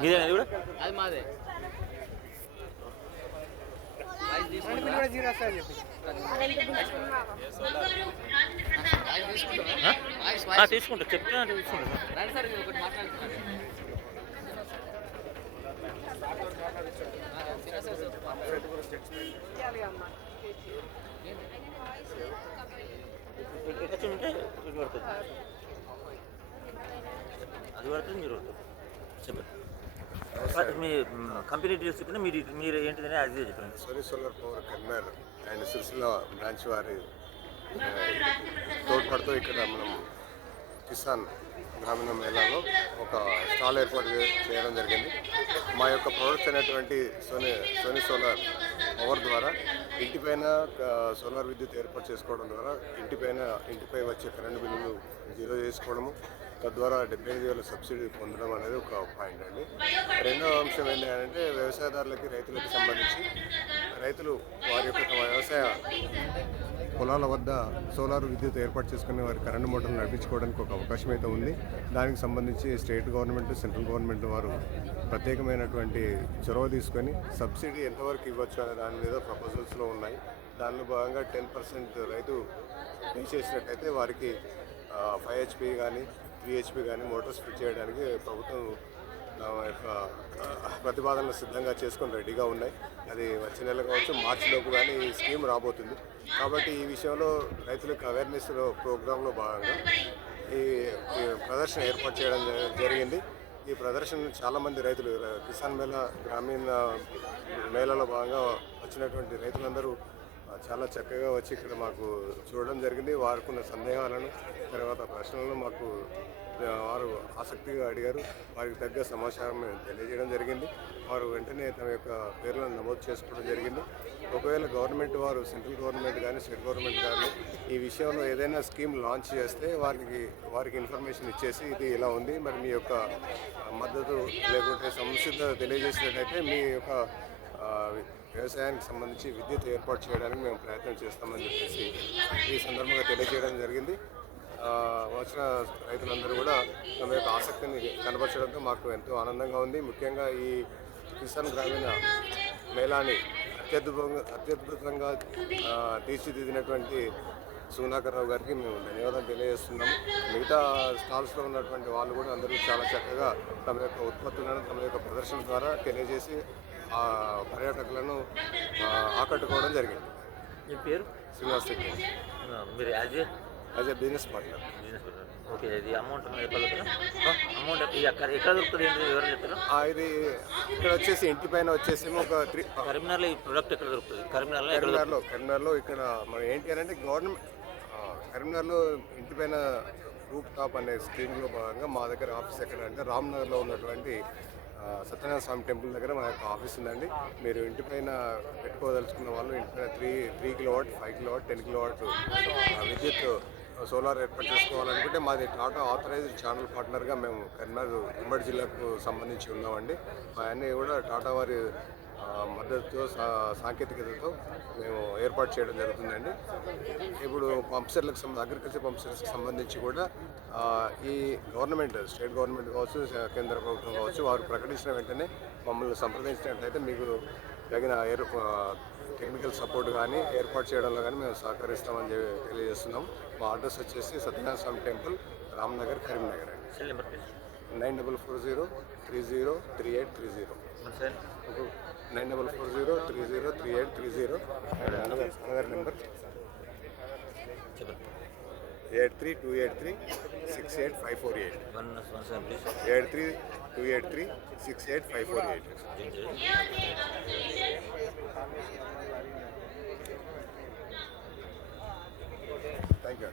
మీదేనా ఇది కూడా? అది మాదే. తీసుకుంటా, చెప్తున్నా తీసుకుంటా. రండి సార్, మీరు ఒకటి మాట్లాడుతున్నారు. ఉంటే ఇది పడుతుంది, అది పడుతుంది, మీరు చెప్పండి. మీ కంపెనీ డీటెయిల్స్ చెప్పిన మీరు ఏంటిదని అది చెప్పండి. Sony solar power convener and Sircilla branch వారి తోడ్పాటుతో ఇక్కడ మనం కిసాన్ గ్రామీణ మేళాలో ఒక స్టాల్ ఏర్పాటు చేయడం జరిగింది. మా యొక్క ప్రొడక్ట్స్ అయినటువంటి సోనీ సోలార్ పవర్ ద్వారా ఇంటిపైన సోలార్ విద్యుత్ ఏర్పాటు చేసుకోవడం ద్వారా ఇంటిపై వచ్చే కరెంటు బిల్లులు జీరో చేసుకోవడము, తద్వారా 75,000 సబ్సిడీ పొందడం అనేది ఒక పాయింట్ అండి. రెండవ అంశం ఏంటంటే వ్యవసాయదారులకి, రైతులకు సంబంధించి రైతులు వారి యొక్క వ్యవసాయ పొలాల వద్ద సోలార్ విద్యుత్ ఏర్పాటు చేసుకుని వారి కరెంటు మోటార్లు నడిపించుకోవడానికి ఒక అవకాశం అయితే ఉంది. దానికి సంబంధించి స్టేట్ గవర్నమెంట్, సెంట్రల్ గవర్నమెంట్ వారు ప్రత్యేకమైనటువంటి చొరవ తీసుకొని సబ్సిడీ ఎంతవరకు ఇవ్వచ్చు అనే దాని మీద ప్రపోజల్స్లో ఉన్నాయి. దానిలో భాగంగా 10% రైతు పే చేసినట్టయితే వారికి 5 HP కానీ 3 HP కానీ మోటార్స్ ఫిట్ చేయడానికి ప్రభుత్వం యొక్క ప్రతిపాదనలు సిద్ధంగా చేసుకొని రెడీగా ఉన్నాయి. అది వచ్చే నెల కావచ్చు, మార్చిలోపు కానీ ఈ స్కీమ్ రాబోతుంది. కాబట్టి ఈ విషయంలో రైతులకు అవేర్నెస్ ప్రోగ్రాంలో భాగంగా ఈ ప్రదర్శన ఏర్పాటు చేయడం జరిగింది. ఈ ప్రదర్శన చాలామంది రైతులు కిసాన్ మేళా గ్రామీణ మేళాలో భాగంగా వచ్చినటువంటి రైతులందరూ చాలా చక్కగా వచ్చి ఇక్కడ మాకు చూడడం జరిగింది. వారికున్న సందేహాలను, తర్వాత ప్రశ్నలను మాకు వారు ఆసక్తిగా అడిగారు. వారికి తగ్గ సమాచారం తెలియజేయడం జరిగింది. వారు వెంటనే తమ యొక్క పేర్లను నమోదు చేసుకోవడం జరిగింది. ఒకవేళ గవర్నమెంట్ వారు, సెంట్రల్ గవర్నమెంట్ కానీ స్టేట్ గవర్నమెంట్ కానీ ఈ విషయంలో ఏదైనా స్కీమ్ లాంచ్ చేస్తే వారికి ఇన్ఫర్మేషన్ ఇచ్చేసి ఇది ఇలా ఉంది, మరి మీ యొక్క మద్దతు లేకుంటే సంసిద్ధత తెలియజేసినట్టయితే మీ యొక్క వ్యవసాయానికి సంబంధించి విద్యుత్ ఏర్పాటు చేయడానికి మేము ప్రయత్నం చేస్తామని చెప్పేసి ఈ సందర్భంగా తెలియజేయడం జరిగింది. వచ్చిన రైతులందరూ కూడా తమ యొక్క ఆసక్తిని కనబరచడంతో మాకు ఎంతో ఆనందంగా ఉంది. ముఖ్యంగా ఈ కిసాన్ గ్రామీణ మేళాని అత్యద్భుతంగా తీర్చిదిద్దినటువంటి సుగుణాకర్ రావు గారికి మేము ధన్యవాదాలు తెలియజేస్తున్నాము. మిగతా స్టాల్స్లో ఉన్నటువంటి వాళ్ళు కూడా అందరూ చాలా చక్కగా తమ యొక్క ఉత్పత్తులను తమ యొక్క ప్రదర్శన ద్వారా తెలియజేసి పర్యాటకులను ఆకట్టుకోవడం జరిగింది. మీ పేరు? శ్రీనివాస్ రెడ్డి. మీరు as a business partner. Okay, ఇది అమౌంట్ అమౌంట్ ఎక్కడ దొరుకుతుంది, ఎవరు చెప్తారు? ఇది ఇక్కడ వచ్చేసి ఇంటిపైన వచ్చేసి ఒక కరీంనగర్లో ఈ ప్రొడక్ట్ ఎక్కడ దొరుకుతుంది? కరీంనగర్లో ఇక్కడ మనం ఏంటి అని అంటే కరీంనగర్లో ఇంటిపైన రూప్ టాప్ అనే స్కీమ్లో భాగంగా మా దగ్గర ఆఫీస్ ఎక్కడ అంటే రామ్నగర్లో ఉన్నటువంటి సత్యనారాయణ స్వామి టెంపుల్ దగ్గర మా యొక్క ఆఫీస్ ఉందండి. మీరు ఇంటిపైన పెట్టుకోదలుచుకున్న వాళ్ళు ఇంటిపైన 3 కిలోవాట్, 5 కిలోవాట్, 10 కిలోవాట్ విద్యుత్ సోలార్ ఏర్పాటు చేసుకోవాలనుకుంటే మాది టాటా ఆథరైజ్డ్ ఛానల్ పార్ట్నర్గా మేము కరీంనగర్ ఉమ్మడి జిల్లాకు సంబంధించి ఉన్నామండి. అవన్నీ కూడా టాటా వారి మద్దతుతో, సాంకేతికతతో మేము ఏర్పాటు చేయడం జరుగుతుందండి. ఇప్పుడు అగ్రికల్చర్ పంప్సెట్స్కి సంబంధించి కూడా ఈ గవర్నమెంట్, స్టేట్ గవర్నమెంట్ కావచ్చు, కేంద్ర ప్రభుత్వం కావచ్చు, వారు ప్రకటించిన వెంటనే మమ్మల్ని సంప్రదించినట్లయితే మీకు తగిన టెక్నికల్ సపోర్ట్ కానీ ఏర్పాటు చేయడంలో కానీ మేము సహకరిస్తామని తెలియజేస్తున్నాం. మా అడ్రస్ వచ్చేసి సత్యనారాయణ స్వామి టెంపుల్, రామ్నగర్, కరీంనగర్ అండి. 9440303830 9440303830 అనదర్ నెంబర్ 8328368548 8328368548. Thank you.